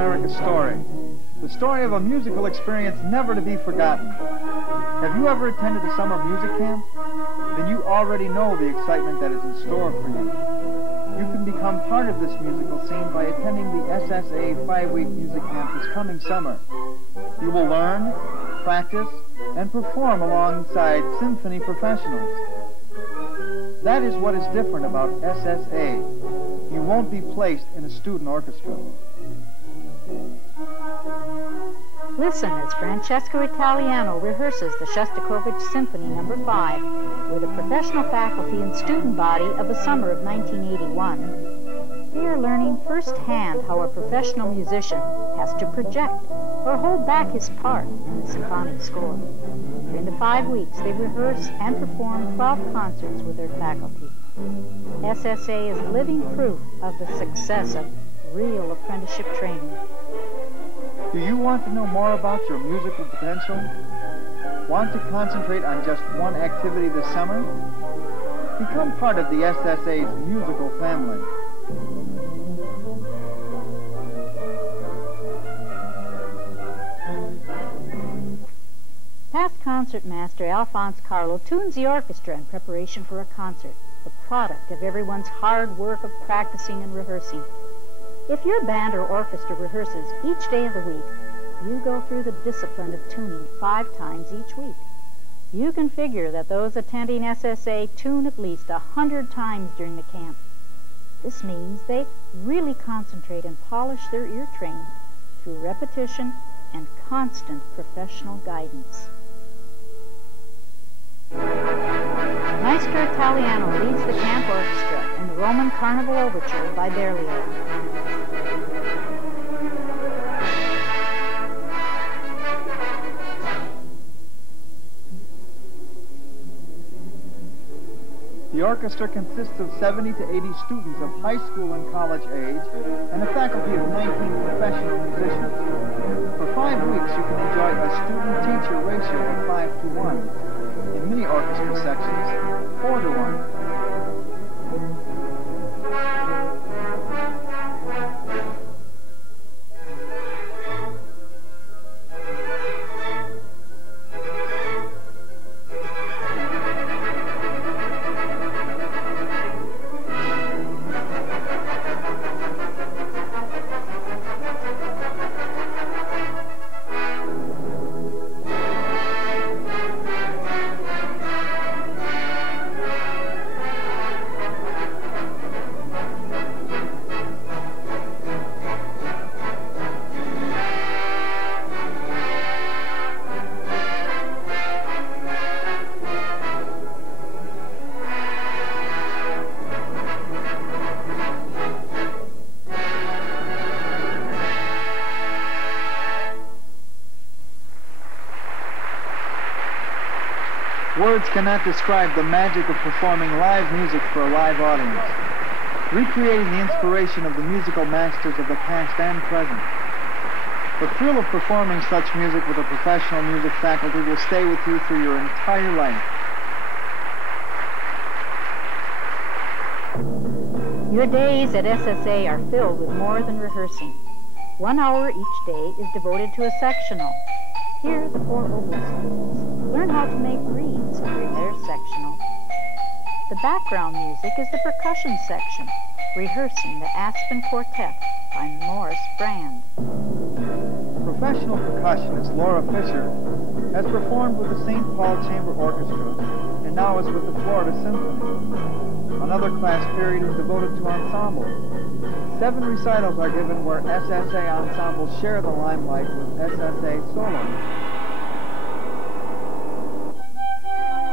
America story. The story of a musical experience never to be forgotten. Have you ever attended a summer music camp? Then you already know the excitement that is in store for you. You can become part of this musical scene by attending the SSA 5-week music camp this coming summer. You will learn, practice, and perform alongside symphony professionals. That is what is different about SSA. You won't be placed in a student orchestra. Listen as Francesco Italiano rehearses the Shostakovich Symphony No. 5 with a professional faculty and student body of the summer of 1981. They are learning firsthand how a professional musician has to project or hold back his part in the symphonic score. During the 5 weeks, they rehearse and perform 12 concerts with their faculty. SSA is living proof of the success of real apprenticeship training. Do you want to know more about your musical potential? Want to concentrate on just one activity this summer? Become part of the SSA's musical family. Past concertmaster Alphonse Carlo tunes the orchestra in preparation for a concert, the product of everyone's hard work of practicing and rehearsing. If your band or orchestra rehearses each day of the week, you go through the discipline of tuning 5 times each week. You can figure that those attending SSA tune at least 100 times during the camp. This means they really concentrate and polish their ear training through repetition and constant professional guidance. Maestro Italiano leads the camp orchestra in the Roman Carnival Overture by Berlioz. The orchestra consists of 70 to 80 students of high school and college age and a faculty of 19 professional musicians. For 5 weeks, you can enjoy a student-teacher ratio of 5 to 1. In many orchestra sections, 4 to 1. Words cannot describe the magic of performing live music for a live audience, recreating the inspiration of the musical masters of the past and present. The thrill of performing such music with a professional music faculty will stay with you through your entire life. Your days at SSA are filled with more than rehearsing. 1 hour each day is devoted to a sectional. Here, the 4 oboe students learn how to make reeds during their sectional. The background music is the percussion section, rehearsing the Aspen Quartet by Morris Brand. Professional percussionist Laura Fisher has performed with the St. Paul Chamber Orchestra and now is with the Florida Symphony. Another class period is devoted to ensemble. 7 recitals are given where SSA ensembles share the limelight with SSA solo.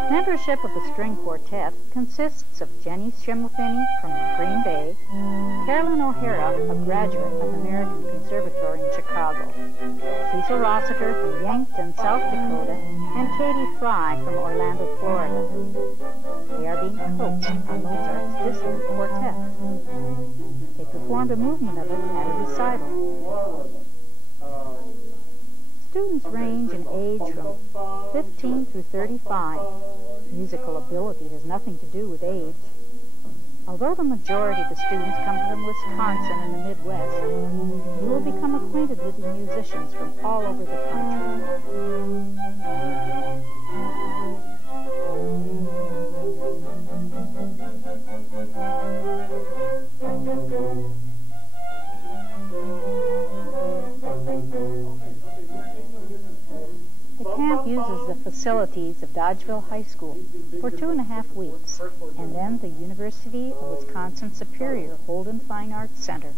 Membership of the string quartet consists of Jenny Schimmelfinney from Green Bay, Carolyn O'Hara, a graduate of the American Conservatory in Chicago, Cecil Rossiter from Yankton, South Dakota, and Katie Fry from Orlando, Florida. They are being coached on Mozart's Dissonant Quartet. They performed a movement of it at a recital. Students range in age from 15 through 35. Musical ability has nothing to do with age. Although the majority of the students come from Wisconsin and the Midwest, you will become acquainted with the musicians from all over the country. The camp uses the facilities of Dodgeville High School for 2.5 weeks, and then the University of Wisconsin Superior Holden Fine Arts Center.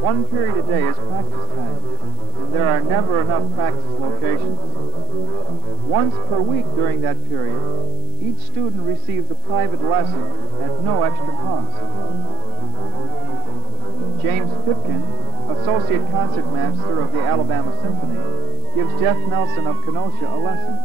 One period a day is practice time, and there are never enough practice locations. Once per week during that period, each student receives a private lesson at no extra cost. James Pipkin, Associate Concertmaster of the Alabama Symphony, gives Jeff Nelson of Kenosha a lesson.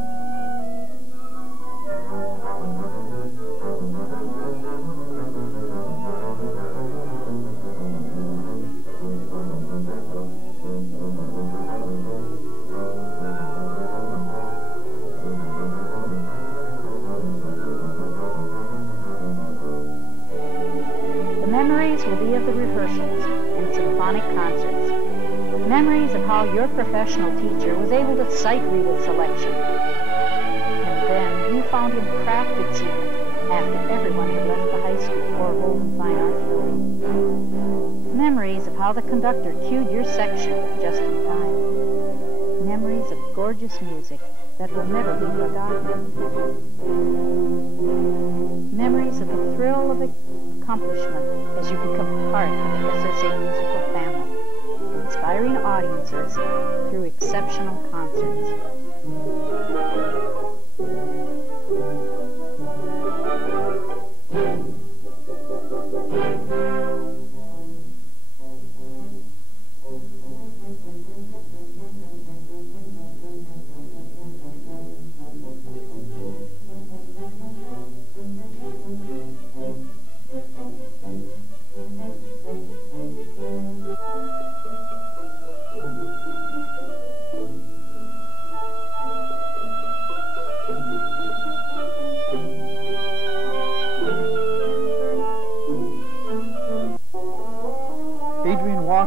Memories will be of the rehearsals and symphonic concerts. Memories of how your professional teacher was able to sight read a selection. And then you found him practicing it after everyone had left the high school or Holden Fine Arts building. Memories of how the conductor cued your section just in time. Memories of gorgeous music that will never be forgotten. Memories of the thrill of accomplishment as you become part of the SSA musical family, inspiring audiences through exceptional concerts.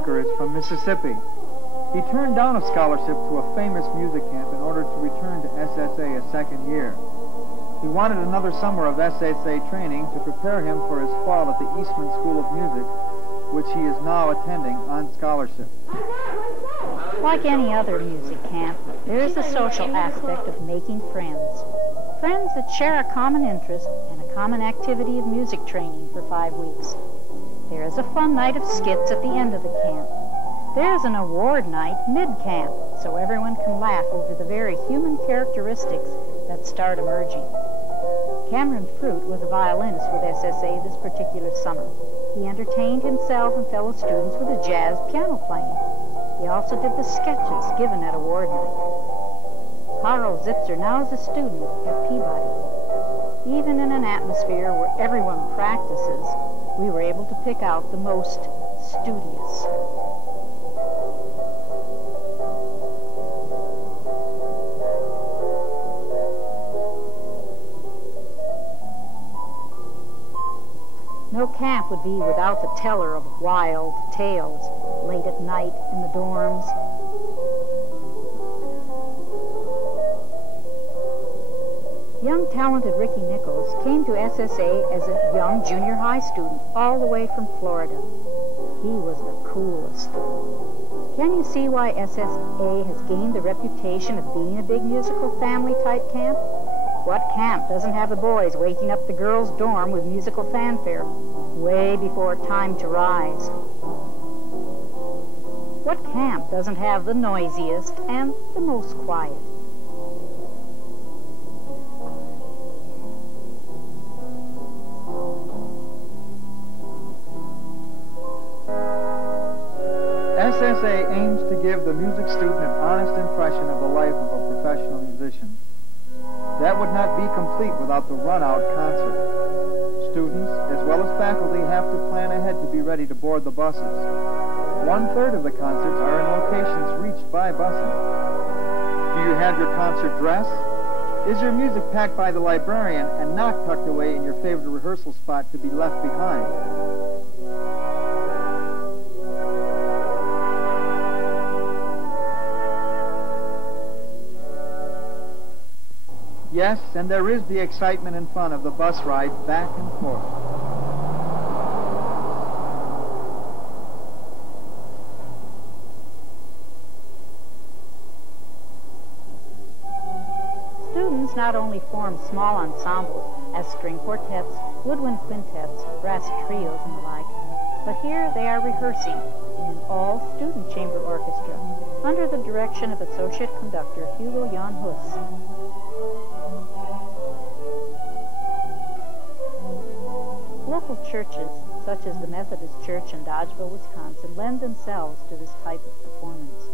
Is from Mississippi. He turned down a scholarship to a famous music camp in order to return to SSA a second year. He wanted another summer of SSA training to prepare him for his fall at the Eastman School of Music, which he is now attending on scholarship. Like any other music camp, there is the social aspect of making friends. Friends that share a common interest and a common activity of music training for 5 weeks. There is a fun night of skits at the end of the camp. There is an award night mid-camp, so everyone can laugh over the very human characteristics that start emerging. Cameron Fruit was a violinist with SSA this particular summer. He entertained himself and fellow students with a jazz piano playing. He also did the sketches given at award night. Carl Zipser now is a student at Peabody. Even in an atmosphere where everyone practices, we were able to pick out the most studious. No camp would be without the teller of wild tales late at night in the dorms. Young, talented Ricky Nichols came to SSA as a young junior high student all the way from Florida. He was the coolest. Can you see why SSA has gained the reputation of being a big musical family-type camp? What camp doesn't have the boys waking up the girls' dorm with musical fanfare way before time to rise? What camp doesn't have the noisiest and the most quiet? SSA aims to give the music student an honest impression of the life of a professional musician. That would not be complete without the run-out concert. Students, as well as faculty, have to plan ahead to be ready to board the buses. 1/3 of the concerts are in locations reached by busing. Do you have your concert dress? Is your music packed by the librarian and not tucked away in your favorite rehearsal spot to be left behind? Yes, and there is the excitement and fun of the bus ride back and forth. Students not only form small ensembles as string quartets, woodwind quintets, brass trios, and the like, but here they are rehearsing in an all-student chamber orchestra under the direction of Associate Conductor Hugo Jan Hus. Local churches, such as the Methodist Church in Dodgeville, Wisconsin, lend themselves to this type of performance.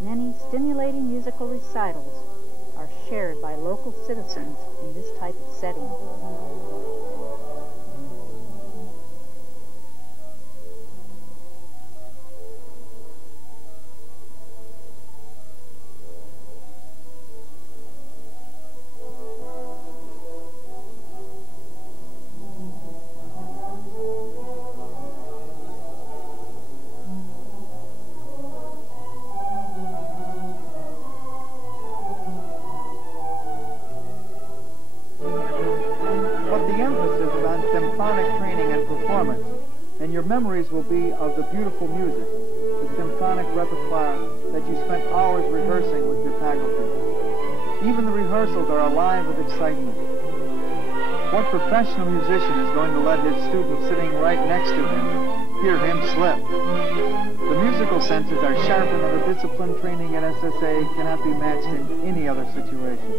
Many stimulating musical recitals are shared by local citizens in this type of setting. And your memories will be of the beautiful music, the symphonic repertoire that you spent hours rehearsing with your faculty. Even the rehearsals are alive with excitement. What professional musician is going to let his student sitting right next to him hear him slip? The musical senses are sharpened, and the discipline training at SSA cannot be matched in any other situation.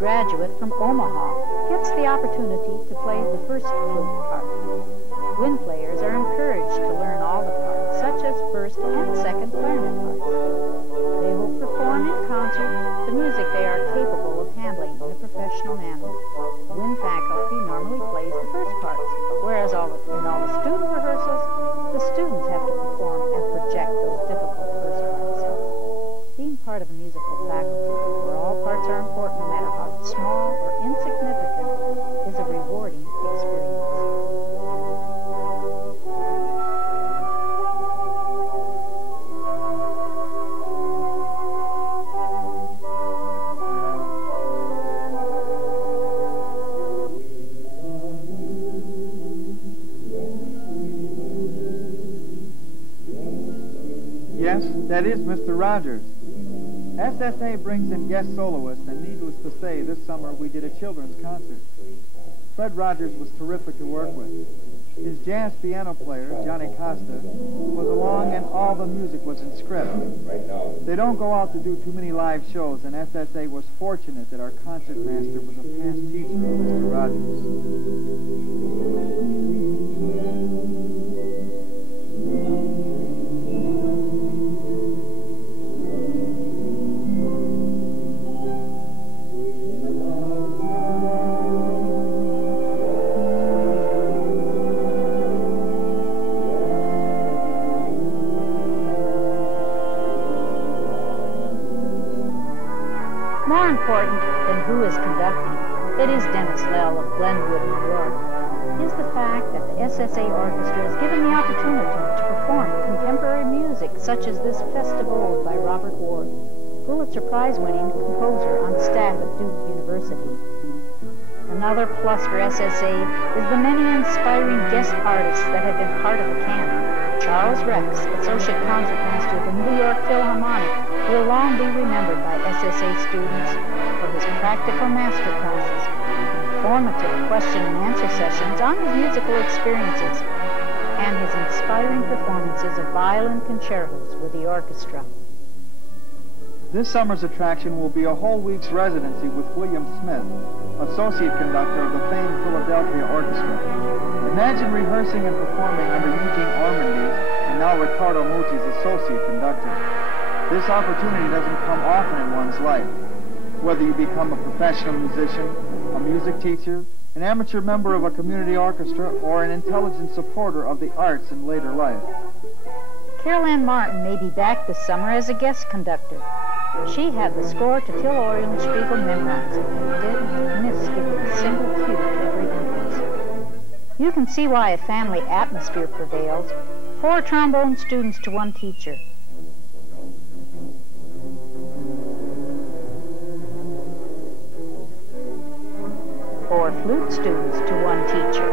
Graduate from Omaha gets the opportunity to play the first flute part. Wind players are encouraged to learn all the parts, such as first and second clarinet parts. They will perform in concert the music they are capable of handling in a professional manner. Wind faculty normally plays the first parts, whereas in all the student rehearsals, the students have to perform and project those difficult first parts. Being part of a musical faculty, where all parts are important no matter how small or insignificant, is a rewarding experience. Yes, that is Mr. Rogers. SSA brings in guest soloists, and needless to say, this summer we did a children's concert. Fred Rogers was terrific to work with. His jazz piano player, Johnny Costa, was along, and all the music was in script. They don't go out to do too many live shows, and SSA was fortunate that our concertmaster was a past teacher of Mr. Rogers. More important than who is conducting, it is Dennis Lell of Glenwood, New York, is the fact that the SSA Orchestra is given the opportunity to perform contemporary music such as this Festival by Robert Ward, Pulitzer Prize-winning composer on staff at Duke University. Another plus for SSA is the many inspiring guest artists that have been part of the canon. Charles Rex, Associate Concertmaster of the New York Philharmonic, will long be remembered by SSA students for his practical master classes, informative question and answer sessions on his musical experiences, and his inspiring performances of violin concertos with the orchestra. This summer's attraction will be a whole week's residency with William Smith, Associate Conductor of the famed Philadelphia Orchestra. Imagine rehearsing and performing under Eugene Ormandy's and now Riccardo Mucci's Associate Conductor. This opportunity doesn't come often in one's life. Whether you become a professional musician, a music teacher, an amateur member of a community orchestra, or an intelligent supporter of the arts in later life. Carol Ann Martin may be back this summer as a guest conductor. She had the score to Till Eulenspiegel memorized and didn't miss giving a single cue to every entrance. You can see why a family atmosphere prevails. 4 trombone students to 1 teacher. 4 flute students to 1 teacher.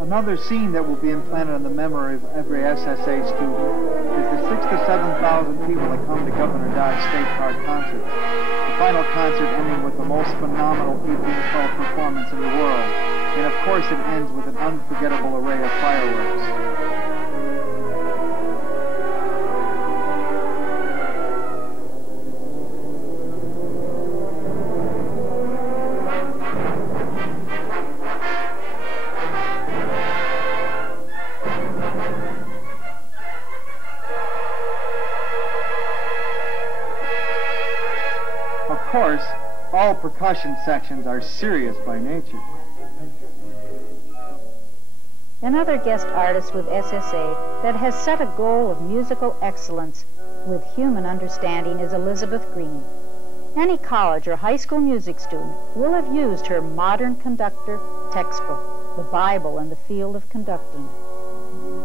Another scene that will be implanted in the memory of every SSA student is the 6,000 to 7,000 people that come to Governor Dodd's State Park concerts. The final concert ending with the most phenomenal 1812 performance in the world. And of course it ends with an unforgettable array of fireworks. Of course, all percussion sections are serious by nature. Another guest artist with SSA that has set a goal of musical excellence with human understanding is Elizabeth Green. Any college or high school music student will have used her Modern Conductor textbook, the Bible in the field of conducting.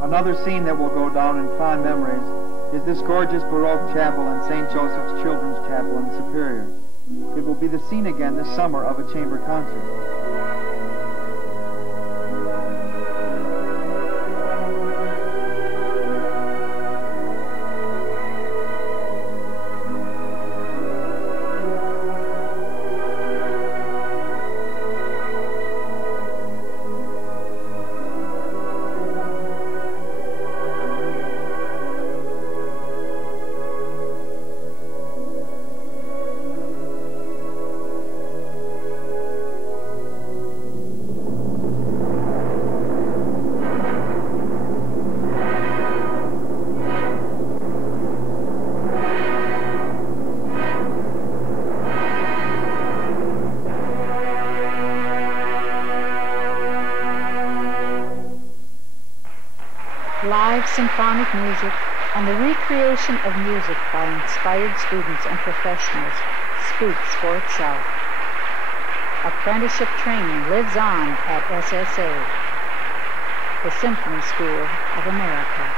Another scene that will go down in fond memories is this gorgeous Baroque chapel in St. Joseph's Children's Chapel in Superior. It will be the scene again this summer of a chamber concert. Live symphonic music and the recreation of music by inspired students and professionals speaks for itself. Apprenticeship training lives on at SSA, the Symphony School of America.